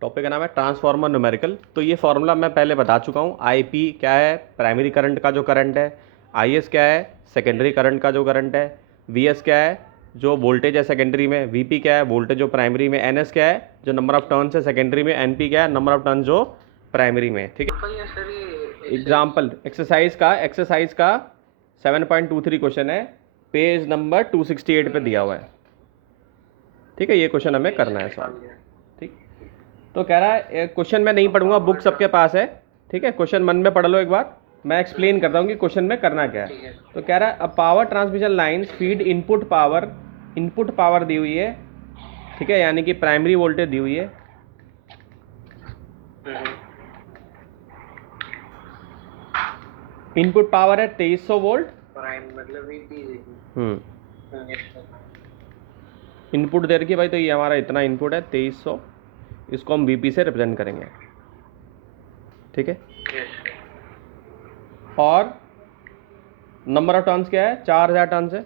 Topic का नाम है ट्रांसफार्मर न्यूमेरिकल। तो ये फार्मूला मैं पहले बता चुका हूँ। IP क्या है, प्राइमरी करंट का जो करंट है। IS क्या है, सेकेंडरी करंट का जो करंट है। VS क्या है, जो वोल्टेज है सेकेंडरी में। VP क्या है, वोल्टेज जो प्राइमरी में। NS क्या है, जो नंबर ऑफ टर्न्स है सेकेंडरी में। NP क्या है, नंबर ऑफ टर्न्स जो प्राइमरी में। ठीक है, एग्जाम्पल एक्सरसाइज का 7.23 क्वेश्चन है, पेज नंबर 268 पे दिया हुआ है। ठीक है, ये क्वेश्चन हमें करना है सॉल्व। ठीक, तो कह रहा है, क्वेश्चन मैं नहीं पढ़ूंगा, बुक सबके पास है। ठीक है, क्वेश्चन मन में पढ़ लो एक बार, मैं एक्सप्लेन करता हूँ कि क्वेश्चन में करना क्या है। तो कह रहा है, अब power transmission lines feed input power दी हुई है। ठीक है, यानी कि प्राइमरी वोल्टेज दी हुई है। इनपुट पावर है 2300 वोल्ट। इनपुट दे रखी है भाई, तो ये हमारा इतना इनपुट है 2300, इसको हम VP से रिप्रेजेंट करेंगे। ठीक है, और नंबर ऑफ टर्न्स क्या है, 4000 टर्न्स है।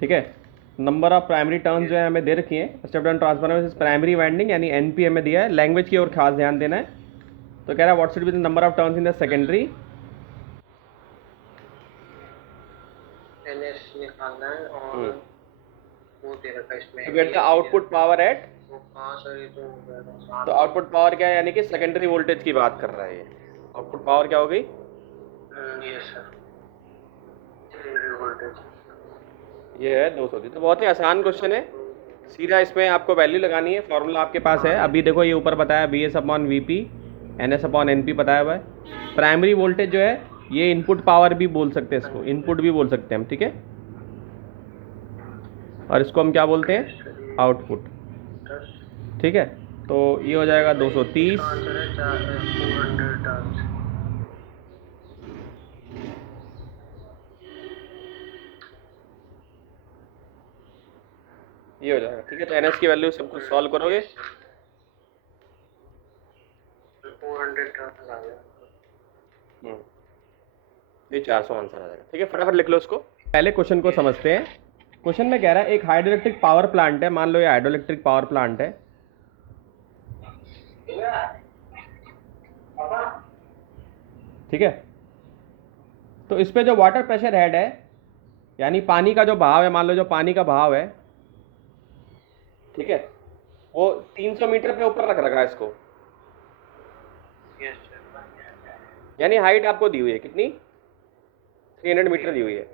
ठीक है, नंबर ऑफ प्राइमरी टर्न्स जो है हमें दे रखी है। Step down transformer primary winding यानी NP हमें दिया है। लैंग्वेज की ओर खास ध्यान देना है। तो कह रहा है what should be the number of turns in the secondary. NS निकालना है और वो दे रखा है इसमें। तो get the output power at, sir ये तो आउटपुट पावर क्या है, यानी कि सेकेंडरी वोल्टेज की बात कर रहा है ये। आउटपुट पावर क्या हो गई, यस सर, सेकेंडरी वोल्टेज ये है 200 दी। तो बहुत ही आसान क्वेश्चन है, सीधा इसमें आपको वैल्यू लगानी है। फॉर्मूला आपके पास है, अभी देखो ये ऊपर बताया VS/VP, NS/NP बताया हुआ है। प्राइमरी वोल्टेज जो है, ये इनपुट पावर भी बोल सकते हैं, इसको इनपुट भी बोल सकते हैं हम। ठीक है, और इसको हम क्या बोलते हैं, आउटपुट। ठीक है, तो ये हो जाएगा 230। ये हो जाएगा। ठीक है, तो NS की वैल्यू सब कुछ सॉल्व करोगे, 400 टर्न्स आ गया। ये 400 आंसर आ जाएगा। ठीक है, फटाफट लिख लो इसको। पहले क्वेश्चन को समझते हैं। क्वेश्चन में कह रहा है, एक हाइड्रोइलेक्ट्रिक पावर प्लांट है, मान लो ये हाइड्रोइलेक्ट्रिक पावर प्लांट है। ठीक है, तो इस पे जो वाटर प्रेशर हेड है, यानी पानी का जो बहाव है, मान लो जो पानी का बहाव है, ठीक है, वो 300 मीटर पे ऊपर रख रखा है इसको। यानी हाइट आपको दी हुई है कितनी, 300 मीटर दी हुई है।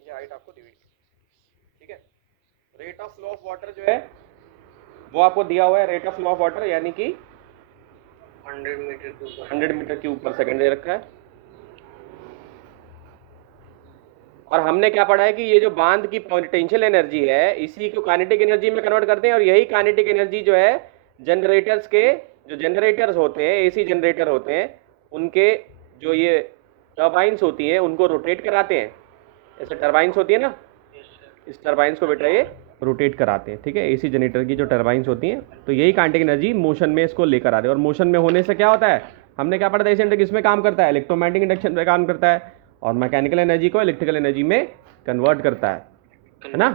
ये हाइट आपको दी हुई है। ठीक है, rate of flow of water जो है वो आपको दिया हुआ है। Rate of flow of water यानी कि 100 मीटर के ऊपर सेकेंड दे रखा है। और हमने क्या पढ़ा है कि ये जो बांध की पोटेंशियल एनर्जी है, इसी को काइनेटिक एनर्जी में कन्वर्ट करते हैं। और यही काइनेटिक एनर्जी जो है जनरेटर्स के, जो जनरेटर्स होते हैं, AC जनरेटर होते हैं, उनके जो ये टर्बाइंस होती हैं उनको रोटेट कराते हैं। ऐसे टर्बाइंस होती है ना, इस टर्बाइंस को बेटा ये रोटेट कराते हैं। ठीक है, AC जनरेटर की जो टर्बाइंस होती हैं, तो यही काइनेटिक एनर्जी मोशन में इसको लेकर आते हैं। और मोशन में होने से क्या होता है, हमने क्या पढ़ा था, AC जनरेटर किसमें काम करता है, इलेक्ट्रोमैग्नेटिक इंडक्शन में काम करता है, और मैकेनिकल एनर्जी को इलेक्ट्रिकल एनर्जी में कन्वर्ट करता है ना।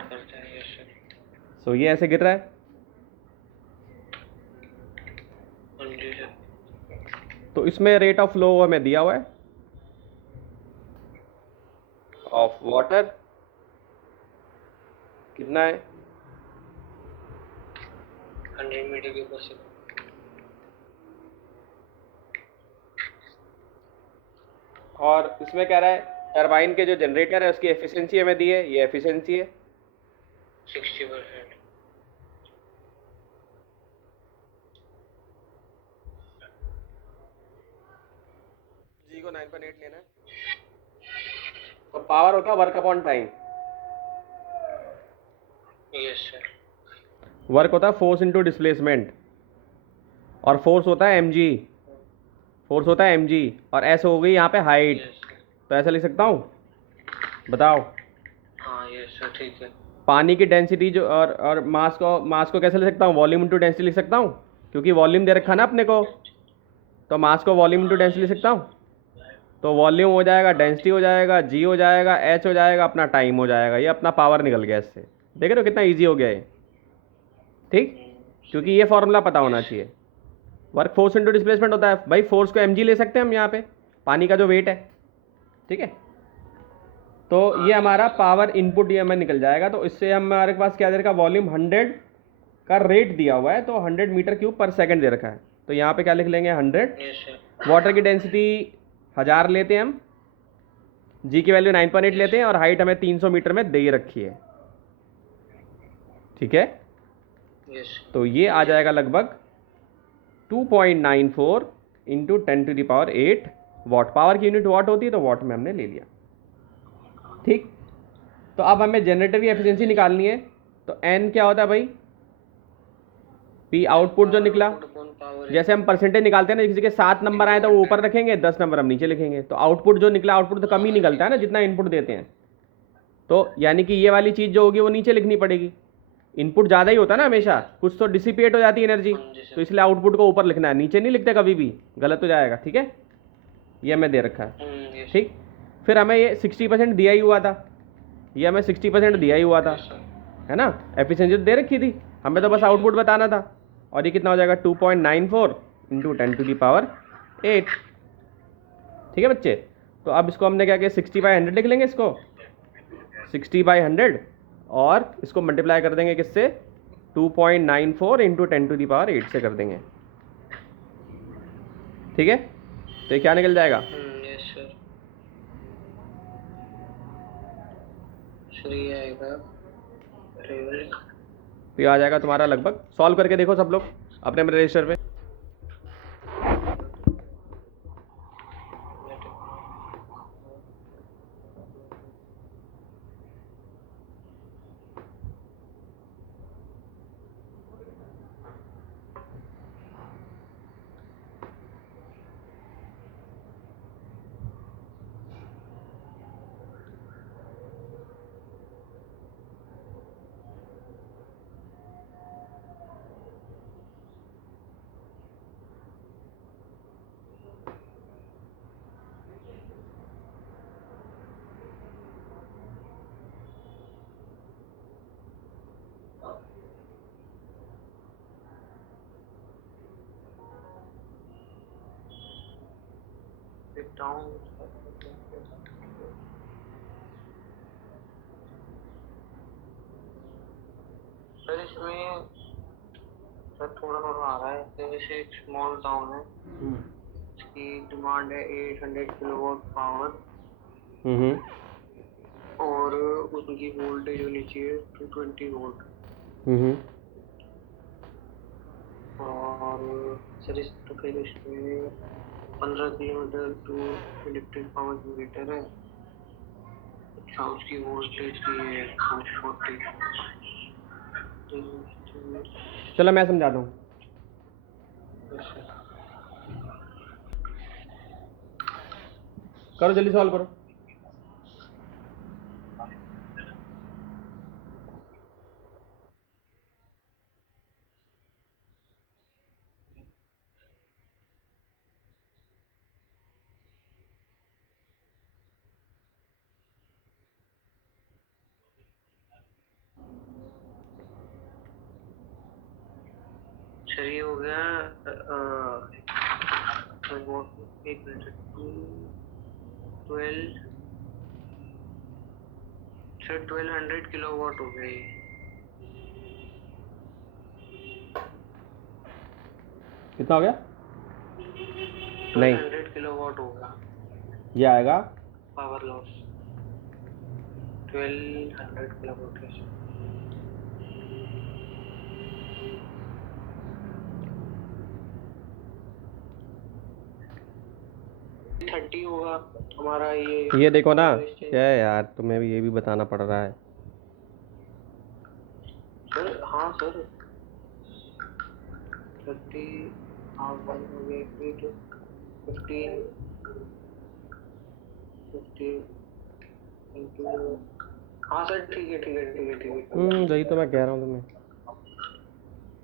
सो ये ऐसे गिर रहा है। तो इसमें रेट ऑफ फ्लो हमें दिया हुआ है ऑफ वाटर, कितना है, 100 मीटर के ऊपर से। और इसमें कह रहा है टरबाइन के जो जनरेटर है उसकी एफिशिएंसी हमें दी है। ये एफिशिएंसी है 60%। जी को 9.8 लेना है। तो पावर होता है work upon time. Yes sir. Work होता है फोर्स इनटू डिस्प्लेसमेंट, और फोर्स होता है mg, फोर्स होता है mg, और s हो गई यहाँ पे हाइट। तो ऐसा लिख सकता हूँ, बताओ। हाँ यस सर, ठीक है। पानी की डेंसिटी जो और मास को कैसे लिख सकता हूँ, वॉल्यूम इंटू डेंसिटी लिख सकता हूँ, क्योंकि वॉल्यूम दे रखा ना अपने को, तो मास को वॉल्यूम इंटू डेंसिटी लिख सकता हूँ। तो वॉल्यूम हो जाएगा, डेंसिटी हो जाएगा, जी हो जाएगा, एच हो जाएगा, अपना टाइम हो जाएगा, ये अपना पावर निकल गया इससे। देख रहे हो कितना ईजी हो गया ये, ठीक, क्योंकि ये फॉर्मूला पता होना चाहिए। वर्क फोर्स इंटू डिस्प्लेसमेंट होता है भाई, फोर्स को mg ले सकते हैं हम यहाँ पे, पानी का जो वेट है, ठीक है। तो ये हमारा पावर इनपुट ये हमें निकल जाएगा। तो इससे हमारे पास क्या दे रखा, वॉल्यूम 100 का रेट दिया हुआ है, तो 100 मीटर क्यूब पर सेकंड दे रखा है। तो यहाँ पे क्या लिख लेंगे 100। Yes sir. वाटर की डेंसिटी 1000 लेते हैं हम, जी की वैल्यू 9.8 लेते हैं, और हाइट हमें 300 मीटर में दे रखी है, ठीक है। यस। तो ये आ जाएगा लगभग 2.94 इंटू 10⁸ वाट। पावर की यूनिट वाट होती है, तो वाट में हमने ले लिया, ठीक। तो अब हमें जनरेटर की एफिशिएंसी निकालनी है। तो एन क्या होता है भाई, पी आउटपुट जो निकला, जैसे हम परसेंटेज निकालते हैं ना, किसी के 7 नंबर आए तो वो ऊपर रखेंगे, 10 नंबर हम नीचे लिखेंगे। तो आउटपुट जो निकला, आउटपुट तो कम ही निकलता है ना जितना इनपुट देते हैं, तो यानी कि ये वाली चीज़ जो होगी वो नीचे लिखनी पड़ेगी। इनपुट ज़्यादा ही होता है ना हमेशा, कुछ तो डिसिपेट हो जाती है एनर्जी, तो इसलिए आउटपुट को ऊपर लिखना है, नीचे नहीं लिखते कभी भी, गलत हो जाएगा, ठीक है। ये हमें दे रखा है, ठीक। फिर हमें ये 60% दिया ही हुआ था, ये हमें 60% दिया ही हुआ था, है ना। एफिशिएंसी तो दे रखी थी, हमें तो बस आउटपुट बताना था। और ये कितना हो जाएगा 2.94 इंटू 10⁸8, ठीक है बच्चे। तो अब इसको हमने क्या किया, 60/100 लिख लेंगे इसको, 60/100, और इसको मल्टीप्लाई कर देंगे किससे, 2.94 इंटू 10⁸8 से कर देंगे, ठीक है। तो ये क्या निकल जाएगा, यस सर। सर ये आएगा तो ये आ जाएगा तुम्हारा लगभग, सॉल्व करके देखो सब लोग अपने अपने रजिस्टर पे। डाउन। सर इसमें सर थोड़ा थोड़ा आ रहा है, जैसे एक स्मॉल टाउन है, इसकी डिमांड है 800 किलोवाट पावर, और उनकी वोल्टेज होनी चाहिए 220 वोल्ट। और सर इस तो फिर इसमें 15 kilometre to electric power generator है। अच्छा, उसकी वोल्टेज की है 440। चलो मैं समझाता हूँ, करो जल्दी सॉल्व करो। सर ये हो गया एक मिनट, 12 सर 1200 किलोवाट हो गए। कितना हो गया, नहीं 1200 किलोवाट होगा ये आएगा पावर लॉस, 1200 किलोवाट है। 30 होगा हमारा ये देखो ना, क्या है यार, तुम्हें भी ये भी बताना पड़ रहा है। सर हाँ सर 30 हाफ वन हो गए, फिर 15 इंटू हाँ सर ठीक है ठीक है ठीक है ठीक है। वही तो मैं कह रहा हूँ तुम्हें।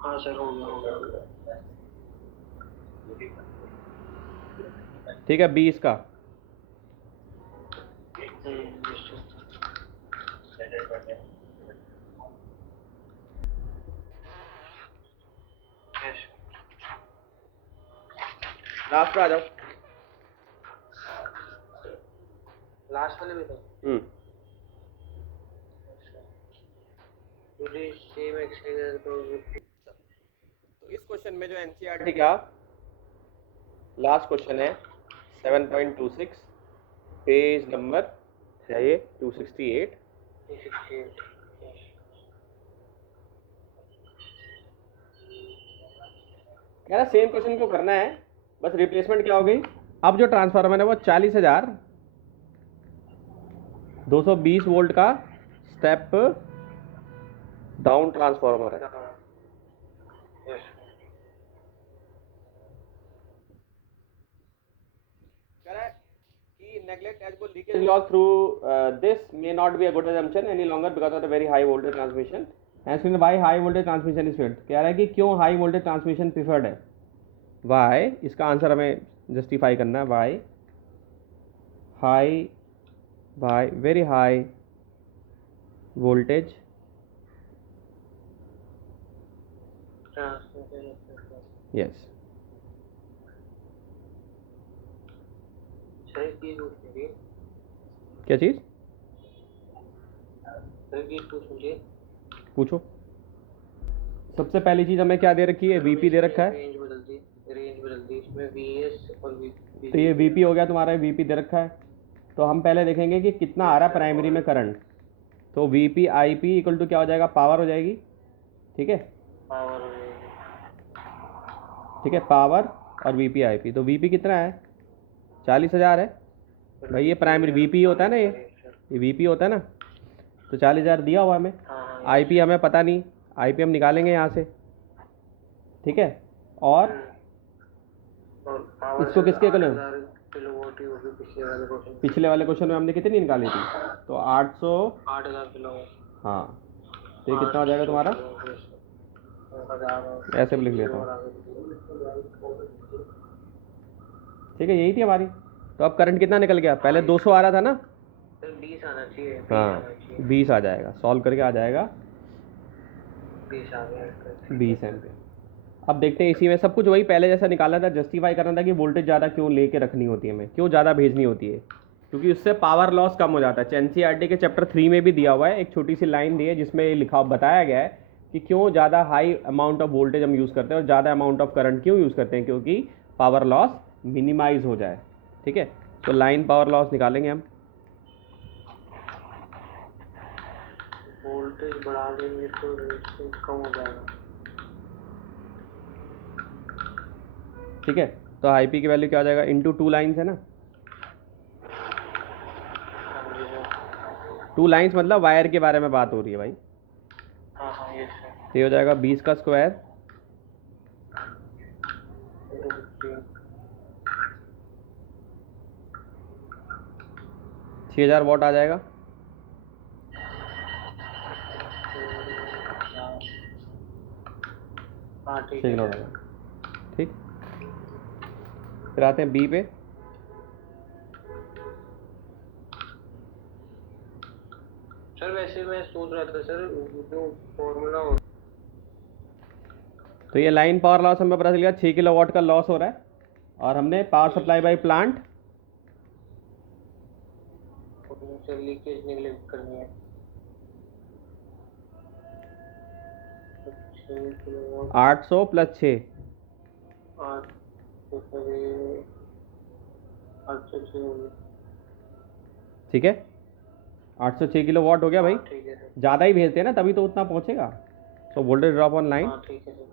हाँ सर हो गया हो गया। ठीक है 20 का। yes, sir. Yes. लास्ट पे आ जाओ। लास्ट वाले में तो सेम एक्सरसाइज तो इस क्वेश्चन में जो एनसीईआरटी का लास्ट क्वेश्चन है 7.26 पेज नंबर है ये 268। 368। कह रहा सेम क्वेश्चन को करना है, बस रिप्लेसमेंट क्या हो गई। अब जो ट्रांसफार्मर है वो 40,220 वोल्ट का स्टेप डाउन ट्रांसफार्मर है। Yes. कह रहा है कि neglect as well leakage loss through this may not be a good assumption any longer because of the very high voltage transmission and explain why high voltage transmission is preferred। कह रहा है कि क्यों high voltage transmission preferred है। why इसका answer हमें justify करना है। why very high voltage yes sir एक चीज पूछनी क्या चीज थी। पूछो। सबसे पहली चीज हमें क्या दे रखी है, वीपी दे रखा है। रेंज बदल दी इसमें वीएस और वीपी। तो ये वीपी हो गया तुम्हारा, वीपी दे रखा है। तो हम पहले देखेंगे कि कितना आ रहा है प्राइमरी में करंट। तो वीपी आईपी इक्वल टू क्या हो जाएगा, पावर हो जाएगी। ठीक है पावर ठीक है, पावर और वीपी आईपी। तो वीपी कितना है, 40,000 है भाई। ये प्राइमरी वीपी होता है ना, ये वीपी होता है ना। तो 40,000 दिया हुआ हमें। आईपी हमें पता नहीं, आईपी हम निकालेंगे यहाँ से। ठीक है, और इसको किसके इक्वल, पिछले वाले क्वेश्चन में हमने कितनी निकाली थी, तो 8,000 किलो। हाँ, तो ये कितना हो जाएगा तुम्हारा, ऐसे भी लिख लेता हूँ। ठीक है, यही थी हमारी। तो अब करंट कितना निकल गया, पहले 200 आ रहा था ना, 20 आना चाहिए। हाँ 20 आ जाएगा, सॉल्व करके आ जाएगा 20 आ गया। 20 एम्पियर। अब देखते हैं इसी में सब कुछ वही पहले जैसा निकाला था, जस्टिफाई करना था कि वोल्टेज ज़्यादा क्यों लेके रखनी होती है हमें, क्यों ज़्यादा भेजनी होती है, क्योंकि उससे पावर लॉस कम हो जाता है। एनसीईआरटी के चैप्टर 3 में भी दिया हुआ है, एक छोटी सी लाइन दी है जिसमें लिखा बताया गया है कि क्यों ज़्यादा हाई अमाउंट ऑफ वोल्टेज हम यूज़ करते हैं और ज़्यादा अमाउंट ऑफ करंट क्यों यूज़ करते हैं, क्योंकि पावर लॉस मिनिमाइज हो जाए। ठीक है, तो लाइन पावर लॉस निकालेंगे हम। वोल्टेज बढ़ा देंगे तो रेजिस्टेंस कम हो जाएगा। ठीक है, तो आईपी की वैल्यू क्या हो जाएगा, इंटू 2 लाइन्स है ना। 2 लाइन्स मतलब वायर के बारे में बात हो रही है भाई। हाँ ये तो ये हो जाएगा 20 का स्क्वायर 6,000 वॉट आ जाएगा। ठीक है। ठीक, फिर आते हैं बी पे। सर वैसे मैं सोच रहा था सर जो फॉर्मूला हो, तो ये लाइन पावर लॉस हमें पता चल गया 6 किलोवाट का लॉस हो रहा है, और हमने power supply by plant leakage neglect करनी है। 800 प्लस 6, 806। ठीक है 806 किलोवाट हो गया भाई। ठीक है। ज़्यादा ही भेजते हैं ना तभी तो उतना पहुंचेगा। So voltage drop on line, ठीक है सर।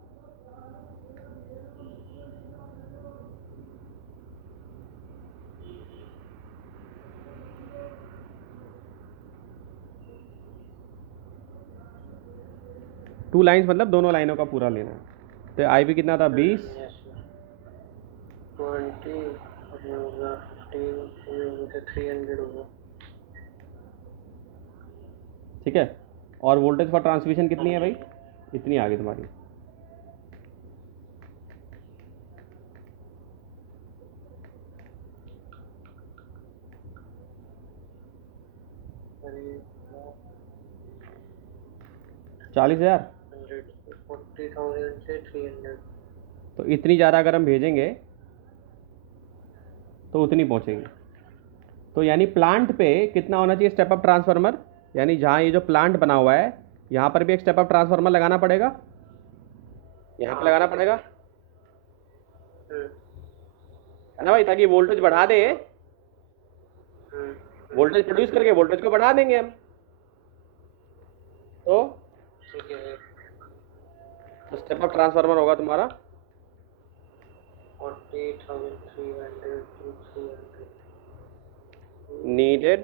टू लाइन्स मतलब दोनों लाइनों का पूरा लेना है। तो आई पी कितना था 20, 20 होगा 15 300 होगा। ठीक है। और वोल्टेज फॉर ट्रांसमिशन कितनी है भाई, इतनी आ गई तुम्हारी। अरे 40,000। 40,000 से 300। तो इतनी ज़्यादा अगर हम भेजेंगे तो उतनी पहुंचेगी। तो यानी प्लांट पे कितना होना चाहिए स्टेप अप ट्रांसफार्मर, यानी जहाँ ये जो प्लांट बना हुआ है यहाँ पर भी एक स्टेप अप ट्रांसफार्मर लगाना पड़ेगा, यहाँ पे लगाना पड़ेगा, है ना भाई, ताकि वोल्टेज बढ़ा दे, वोल्टेज प्रोड्यूस करके वोल्टेज को बढ़ा देंगे हम। तो ठीक है। स्टेप अप ट्रांसफार्मर होगा तुम्हारा 40,300 to 300 needed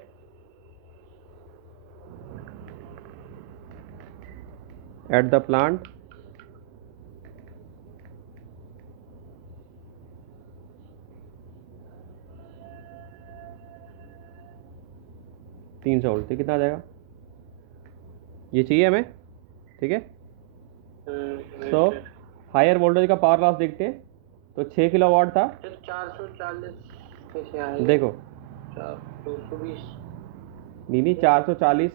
at the plant तीन सौ वोल्ट। कितना आ जाएगा, ये चाहिए हमें, ठीक है। तो हायर वोल्टेज का पावर लॉस देखते हैं। तो 6 किलोवाट था, 440 कैसे आएगा? देखो 220। नहीं 440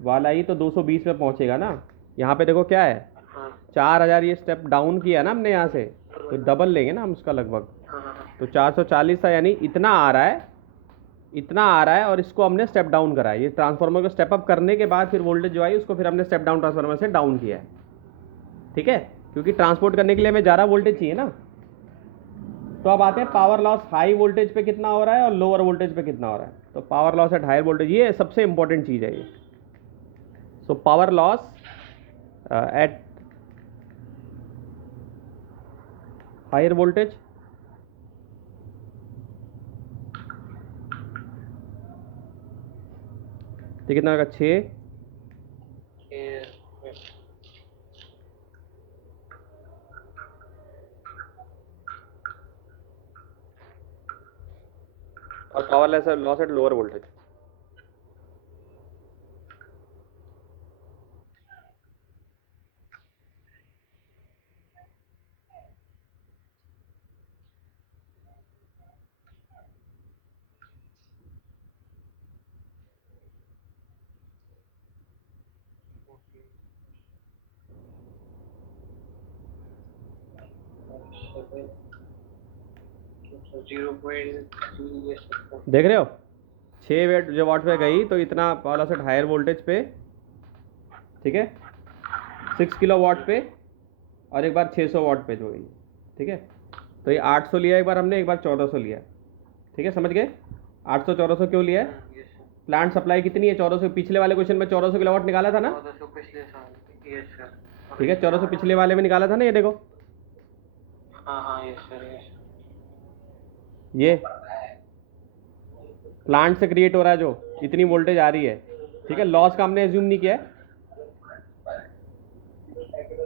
वाला ही तो 220 में पहुंचेगा ना। यहाँ पे देखो क्या है, हाँ 4000 ये स्टेप डाउन किया ना हमने यहाँ से, तो डबल लेंगे ना हम उसका लगभग। हाँ। तो 440 था, यानी इतना आ रहा है, इतना आ रहा है, और इसको हमने स्टेप डाउन करा है। ये ट्रांसफार्मर को स्टेप अप करने के बाद फिर वोल्टेज जो आई उसको फिर हमने स्टेप डाउन ट्रांसफार्मर से डाउन किया है, ठीक है, क्योंकि ट्रांसपोर्ट करने के लिए हमें ज़्यादा वोल्टेज चाहिए ना। तो अब आते हैं पावर लॉस हाई वोल्टेज पे कितना हो रहा है और लोअर वोल्टेज पे कितना हो रहा है। तो power loss at higher voltage, ये सबसे इंपॉर्टेंट चीज़ है ये। So power loss at higher voltage, तो कितना होगा 6 और power loss at lower voltage. देख रहे हो 6 वेट जो वाट पे गई तो इतना power loss at higher voltage पे, ठीक है, 6 किलो वाट पे, और एक बार 600 वाट पे जो गई, ठीक है। तो ये 800 लिया एक बार हमने, एक बार 1400 लिया, ठीक है, समझ गए। 800 1400 क्यों लिया है, प्लांट सप्लाई कितनी है 1400, पिछले वाले क्वेश्चन में 1400 किलोवाट निकाला था ना, 1400 पिछले साल। Yes sir. ठीक है, 1400 पिछले वाले में निकाला था ना, ये देखो हाँ यस सर यस। ये प्लांट से क्रिएट हो रहा है जो इतनी वोल्टेज आ रही है, ठीक है, लॉस का हमने एज्यूम नहीं किया है,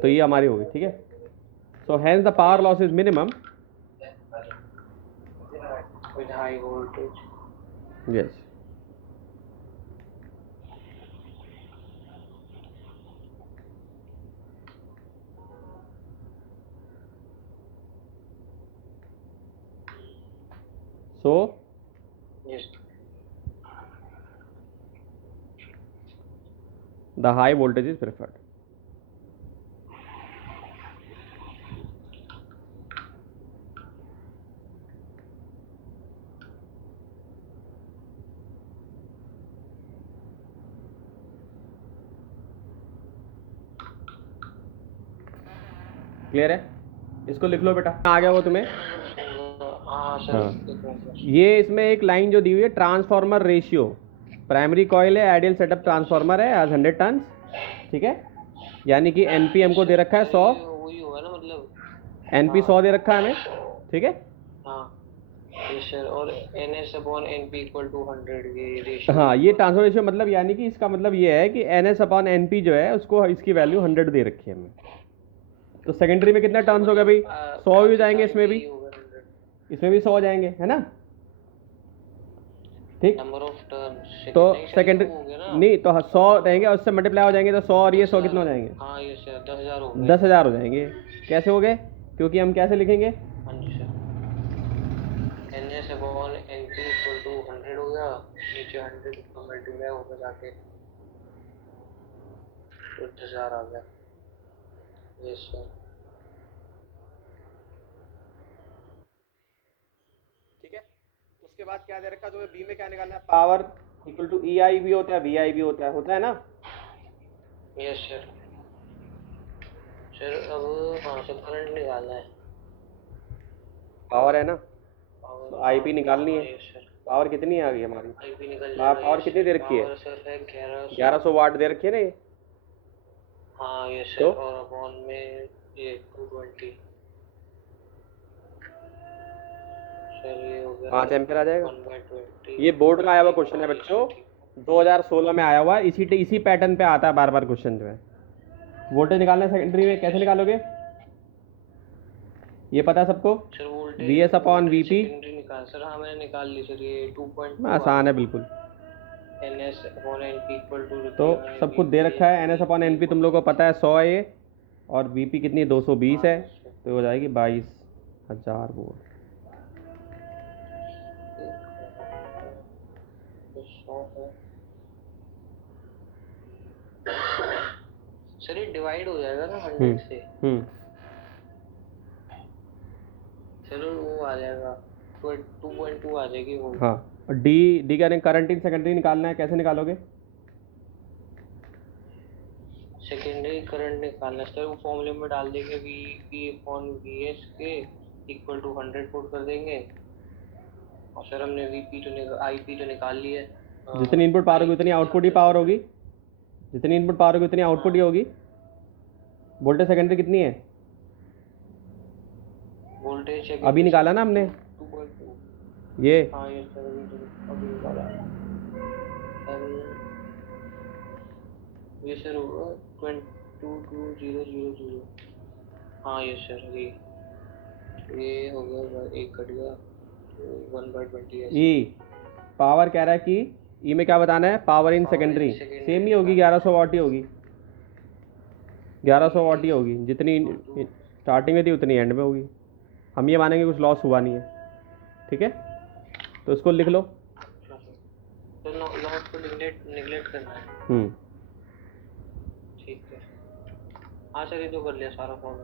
तो ये हमारी होगी, ठीक है। So hence the power loss is minimum with high voltage. Yes. So Yes. the high voltage is preferred. Clear है, इसको लिख लो बेटा, आ गया वो तुम्हें। हाँ सर। ये इसमें एक लाइन जो दी हुई है, ट्रांसफार्मर रेशियो, प्राइमरी कॉइल है, आइडियल सेटअप ट्रांसफार्मर है एज 100 टन, ठीक है, यानी कि एनपी हमको दे रखा है 100, वही हुआ ना मतलब, एनपी 100 दे रखा है हमें, ठीक है। हाँ यस सर। और NS/NP इक्वल टू 100 ये रेशियो। हाँ ये ट्रांसफर रेशियो मतलब, यानी कि इसका मतलब ये है कि NS/NP जो है उसको इसकी वैल्यू 100 दे रखी है हमें। तो सेकेंडरी में कितना टर्न्स होगा भाई, 100 भी जाएंगे इसमें भी, इसमें भी 100 जाएंगे, है ना, ठीक। नंबर ऑफ टर्न तो नहीं सर, सेकेंडरी हो गया ना। नहीं तो 100 रहेंगे और उससे मल्टीप्लाई हो जाएंगे, तो 100 और ये 100 कितना हो जाएंगे? हाँ ये सर 10,000 हो गए। 10,000 हो जाएंगे। कैसे हो गए? क्योंकि हम कैसे लिखेंगे? हाँ जी sir, NS upon NP equal to 100 हो गया, नीचे 100 का मल्टीप्लाई होकर जाके तो 10,000 आ गया। Yes sir. ठीक है, उसके बाद क्या दे रखा है तुम्हें? बी में क्या निकालना है? पावर इक्वल टू EI भी होता है, VI भी होता है ना? Yes sir. सर अब हाँ सर करंट निकालना है। पावर है ना, पावर तो IP निकालनी है। Yes sir. पावर कितनी आ गई हमारी? IP निकल पावर जाएगा। कितनी दे रखी है? पावर सर है 1100। 1100 वाट दे रखी है ना ये। हाँ यस सर। तो और अपॉन में ये 220 सर, ये हो गया 5 एम्पियर आ जाएगा। 1/20। ये बोर्ड का आया हुआ क्वेश्चन है बच्चों, 2016 में आया हुआ है, इसी पैटर्न पे आता है बार बार क्वेश्चन जो है। वोल्टेज निकालना है सेकेंडरी में, कैसे निकालोगे? ये पता है सबको? Sir voltage VS upon VP। Secondary निकाल सर। हाँ मैंने निकाल ली सर, ये 2.2 आसान है बिल्कुल। NS upon NP equal to तो सब कुछ दे रखा है। NS अपॉन NP तुम लोग को पता है 100 है ये, और VP कितनी है? 220 है, तो हो जाएगी 22,000 वोल्ट। सर ये डिवाइड हो जाएगा ना 100 से। सर वो आ जाएगा 2.2 आ जाएगी वो। हाँ, और डी क्या नहीं, करंट इन सेकेंडरी निकालना है, कैसे निकालोगे? सेकेंडरी करंट निकालना सर, वो फॉर्मूले में डाल देंगे VP अपॉन VS के इक्वल टू 100 पुट कर देंगे। और सर हमने IP तो निकाल ली है। जितनी इनपुट पावर होगी उतनी आउटपुट ही पावर होगी, जितनी इनपुट पावर होगी उतनी आउटपुट ही होगी। वोल्टेज सेकेंडरी कितनी है? वोल्टेज अभी निकाला ना हमने 2.2। ये। हाँ ये सर अभी निकाला। ये सर होगा 222000। हाँ ये सर ये हो गया, एक कट गया, 1/20 है। ई पावर कह रहा है कि ई में क्या बताना है? पावर इन सेकेंडरी सेम ही होगी, 1100 वाट ही होगी, 1100 वाट ही होगी। जितनी स्टार्टिंग में थी उतनी एंड में होगी। हम ये मानेंगे कुछ लॉस हुआ नहीं है, ठीक है? तो इसको लिख लो। तो लॉस को निगलेक्ट करना है। ठीक है। हाँ सर ये तो कर लिया सारा फॉर्म।